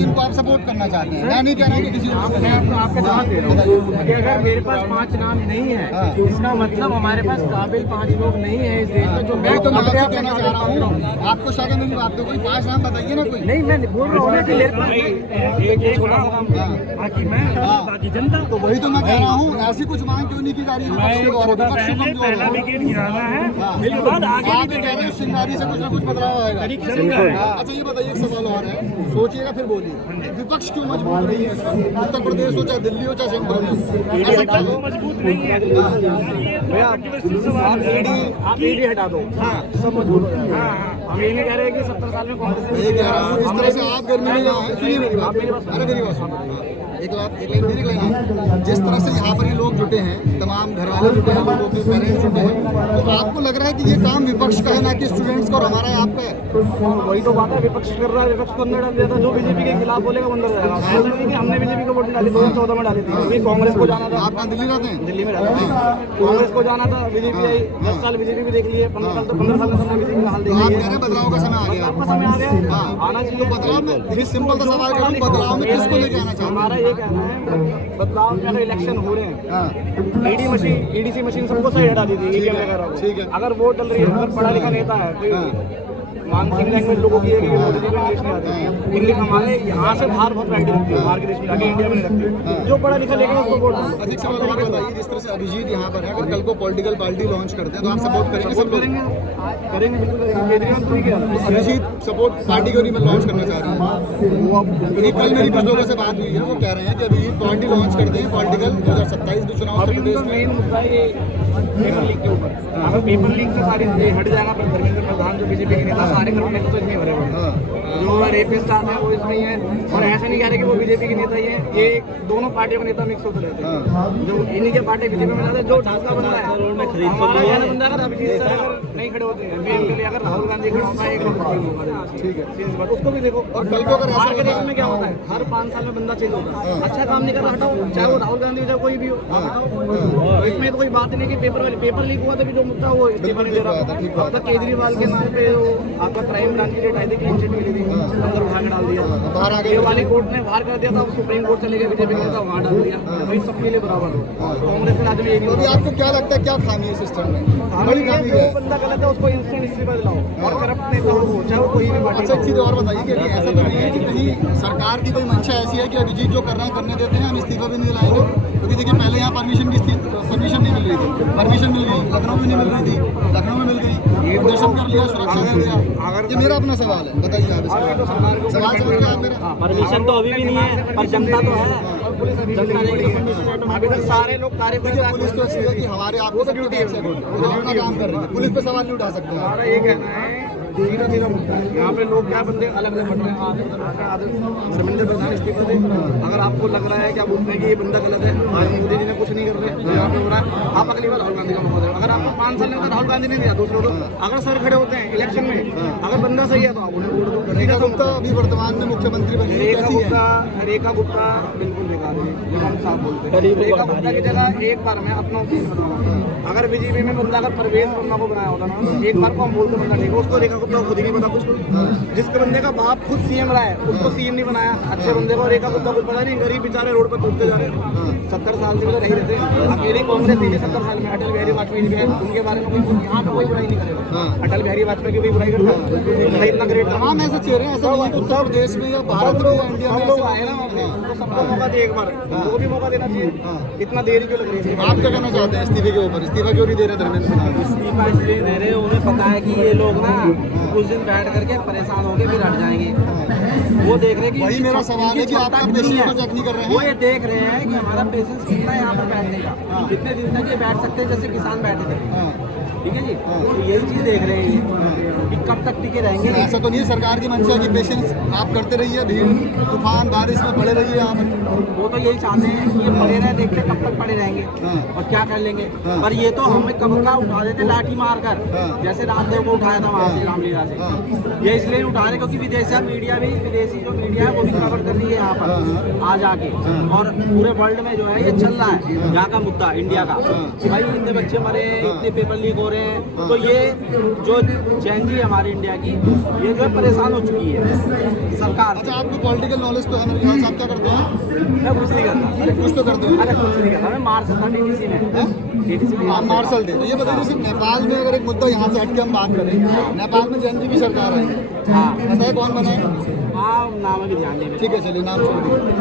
कि इनको आप सपोर्ट करना चाहते हैं। मैं नहीं कह रहा हूँ कि किसी मैं आपका जवाब दे रहा हूँ कि अगर मेरे पास 5 नाम नहीं है, इसका मतलब हमारे पास काबिल 5 लोग नहीं है इस देश में जो मैं तो आपसे कहना चाह रहा हूँ, आपको शायद मेरी बात तो कोई 5 नाम बताइए ना कोई। नहीं, मैं बोल रहा हूँ ना कि मेरे पास एक छोटा सा नाम बाकी मैं बाकी जनता। तो वही तो मैं कह रहा हूँ, ऐसी कुछ मांग क्यों नहीं की जा रही है? पहला विकेट गिराना है, उसके बाद आगे भी कह रहे हैं चिंगारी से कुछ ना कुछ बदलाव आएगा। अच्छा ये बताइए, एक सवाल और है, सोचिएगा फिर बोलिए। विपक्ष क्यों मजबूत नहीं है? उत्तर प्रदेश हो चाहे दिल्ली हो चाहे सेंट्रल में, ऐसा क्या हो? मजबूत नहीं है भैया। आप ईडी हटा दो, सब मजबूत हो जाएगा। हम ये नहीं कह रहे कि 70 साल में कांग्रेस। ये कह रहा हूँ जिस तरह से आप गर्मी में यहाँ सुनिए मेरी बात, अरे मेरी बात सुनो, एक लाइन जिस तरह से यहाँ पर ये लोग जुटे हैं, तमाम घर वाले जुटे हैं, लोगों के पेरेंट्स जुटे हैं, तो आपको लग रहा है कि ये काम विपक्ष का है ना कि स्टूडेंट्स का और हमारा है आपका है? वही तो बात है, विपक्ष कर रहा है, विपक्ष को अंदर डाल दिया था। जो बीजेपी के खिलाफ बोलेगा वो अंदर जाएगा। ऐसा नहीं कि हमने बीजेपी को वोट डाली, 2014 में डाली थी। अभी कांग्रेस को जाना था। आप कहाँ दिल्ली रहते हैं? दिल्ली में रहते हैं। कांग्रेस को जाना था, बीजेपी आई। 10 साल बीजेपी भी देख लिए, 15 साल तो 15 साल में सबने बीजेपी का हाल देख आप लिया। कह रहे हैं बदलाव का समय आ गया, आपका समय आ गया, आना चाहिए बदलाव में। देखिए सिंपल सा सवाल कर रहा हूँ, बदलाव में किसको लेके आना चाहते हैं? हमारा ये कहना है बदलाव में अगर इलेक्शन हो रहे हैं, ईडी मशीन, ईडीसी मशीन सबको सही हटा दी थी। ठीक है। अगर वोट डल रही है, अगर पढ़ा लिखा नेता है, कोई मानसिक लैंग्वेज लोगों की है कि इंग्लिश नहीं आती। इंग्लिश हमारे यहाँ से बाहर बहुत वैल्यू रखती है, बाहर के देश में जाके इंडिया में नहीं रखती। जो पढ़ा लिखा लेकिन उसको वोट दो। अधिक सवाल और बताइए, जिस तरह से अभिजीत यहाँ पर है, अगर कल को पॉलिटिकल पार्टी लॉन्च करते हैं तो आप सपोर्ट करेंगे? सब करेंगे, करेंगे, बिल्कुल करेंगे। केजरीवाल तो नहीं किया। अभिजीत सपोर्ट पार्टी को नहीं लॉन्च करना चाह रही है वो। अब कल मेरी कुछ लोगों से बात हुई है, वो कह रहे हैं कि अभिजीत पार्टी लॉन्च करते हैं, पॉलिटिकल 2027 में चुनाव अभी उनका मेन मुद्दा है ये पेपर लीक के ऊपर। अगर पेपर लीक से सारी हट जाएगा, पर धर्मेंद्र प्रधान जो बीजेपी के नेता सारे करोड़ तो इसमें भरे हुए हैं। जो रेपिस्ट आते हैं वो इसमें ही है। और ऐसा नहीं कह रहे कि वो बीजेपी के नेता ही है, ये दोनों पार्टियों के नेता मिक्स होते रहते हैं। जो इन्हीं के पार्टी बीजेपी में जाते हैं, जो ढांचा बंदा है, हमारा कहना बंदा है, अभिजीत सर अगर नहीं खड़े होते हैं के लिए, अगर राहुल गांधी खड़ा होता है, एक मौका देना। ठीक है, उसको भी देखो। और कल को अगर बाहर के देश में क्या होता है, हर 5 साल में बंदा चेंज होता है। अच्छा काम नहीं कर रहा, हटाओ, चाहे वो राहुल गांधी हो चाहे कोई भी हो, हटाओ। इसमें तो कोई बात नहीं कि पेपर लीक हुआ था, भी जो मुद्दा वो इस्तीफा नहीं दे रहा। अब तक केजरीवाल के नाम पे आपका क्राइम ब्रांच की डेट आई थी, क्लीन चिट मिली थी, अंदर उठा के डाल दिया। बाहर आ गए, वाली कोर्ट ने बाहर कर दिया था, सुप्रीम कोर्ट चले गए, बीजेपी के नेता वहाँ डाल दिया। भाई सबके लिए बराबर हो। कांग्रेस के राज्य में ये नहीं होता। आपको क्या लगता है क्या खामी है सिस्टम में? बड़ी खामी जो है, बंदा गलत है उसको इंस्टेंट इस्तीफा दिलाओ, और करप्ट नेता हो चाहे वो कोई भी पार्टी। अच्छा एक चीज़ और बताइए कि ऐसा तो नहीं है कि कहीं सरकार की कोई मंशा ऐसी है कि अभिजीत जो कर रहे हैं करने देते हैं, हम इस्तीफा भी नहीं दिलाएंगे? क्योंकि देखिए पहले यहाँ परमिशन नहीं मिल रही थी, परमिशन मिल गई, लखनऊ में नहीं मिल रही थी, लखनऊ में मिल गई, प्रदर्शन कर लिया, सुरक्षा कर लिया। ये मेरा अपना सवाल है, बताइए आप इसका सवाल समझ रहे हैं आप मेरा? परमिशन तो अभी भी नहीं है, पर जनता तो है। अभी तक सारे लोग कार्य देखिए पुलिस तो अच्छी है कि हमारे आपको तो ड्यूटी है, वो अपना काम कर रही है, पुलिस पे सवाल नहीं उठा सकते हैं। हमारा ये कहना है सीधा मुद्दा है। यहाँ पे लोग क्या बंदे अलग अलग बन रहे हैं। धर्मेंद्र प्रधान इस्तीफा दे। अगर आपको लग रहा है, क्या बोलते हैं कि ये बंदा गलत है, आज मोदी जी ने कुछ नहीं कर रहे, यहाँ पे हो रहा है, आप अगली बार राहुल गांधी का मौका दें। अगर आपको 5 साल में राहुल गांधी ने दिया, दूसरों को अगर सर खड़े होते हैं इलेक्शन में, अगर बंदा सही है तो आप उन्हें वोट दो। रेखा गुप्ता अभी वर्तमान में मुख्यमंत्री बनी है, कैसी है? रेखा गुप्ता बिल्कुल बेकार है, जो हम साफ बोलते हैं। रेखा गुप्ता की जगह एक बार मैं अपना ओपिनियन बताऊंगा, अगर बीजेपी में बंदा अगर परवेज वर्मा को बनाया होता ना, एक बार को हम बोलते बंदा ठीक है, उसको रेखा गुप्ता खुद ही नहीं पता कुछ। जिसके बंदे का बाप खुद सीएम रहा है उसको सीएम नहीं बनाया, अच्छे बंदे को। रेखा गुप्ता को पता नहीं, गरीब बेचारे रोड पर टूटते जा रहे हैं। 70 साल से नहीं रहते, अकेले कांग्रेस थी 70 साल में। अटल बिहारी वाजपेयी भी है, उनके बारे में कोई यहाँ का कोई बुराई नहीं करेगा। अटल बिहारी वाजपेयी की कोई बुराई करता, इतना ग्रेट तमाम ऐसे चेहरे हैं, ऐसा नहीं है कि उत्तर प्रदेश में या भारत में या इंडिया में लोग आए ना, तो सबको मौका दे, एक बार उनको भी मौका देना चाहिए। इतना देरी क्यों लग रही है? आप क्या कहना चाहते हैं इस्तीफे के ऊपर? इस्तीफा क्यों नहीं दे रहे धर्मेंद्र प्रधान? इस्तीफा इसलिए दे रहे, उन्हें पता है कि ये लोग ना कुछ दिन बैठ करके परेशान होके फिर हट जाएंगे। वो देख रहे हैं कि वही मेरा सवाल है कि आपका पेशेंस को चेक नहीं कर रहे वो हैं? ये देख रहे हैं कि हमारा पेशेंस कितना है यहाँ पर बैठने का, कितने दिन तक ये बैठ सकते हैं जैसे किसान बैठे थे। ठीक है जी, तो यही चीज़ देख रहे हैं कि कब तक टिके रहेंगे। ऐसा तो नहीं है सरकार की मंशा की पेशेंस आप करते रहिए, भीड़ तूफान बारिश में पड़े रहिए आप? वो तो यही चाहते हैं कि ये पड़े रहे, देखते कब तक पड़े रहेंगे और क्या कर लेंगे। पर ये तो हमें कब का उठा देते लाठी मार कर, जैसे रामदेव को उठाया था वहाँ से रामलीला से। ये इसलिए उठा रहे क्योंकि विदेशी मीडिया भी, विदेशी जो मीडिया है वो भी कवर कर रही है यहाँ पर आ जाके, और पूरे वर्ल्ड में जो है ये चल रहा है यहाँ का मुद्दा, इंडिया का। भाई इतने बच्चे मरे, इतने पेपर लीक हो रहे हैं, तो ये जो जैन जी हमारी इंडिया की, ये जो है परेशान हो चुकी है सरकार से। अच्छा, आपको पॉलिटिकल नॉलेज तो है मेरे ख्याल से, आप क्या करते हैं? मैं कुछ नहीं करता, अरे कुछ तो करते हो। अरे कुछ नहीं करता, मैं मार्शल था डीटीसी में, डीटीसी में आप मार्शल थे। तो ये बताइए सिर्फ नेपाल में अगर एक मुद्दा यहाँ से हट के हम बात करें, नेपाल में जैन जी की सरकार आई है, हाँ पता है कौन बना है? हाँ, नाम अभी ध्यान नहीं है। ठीक है, चलिए नाम छोड़ दीजिए।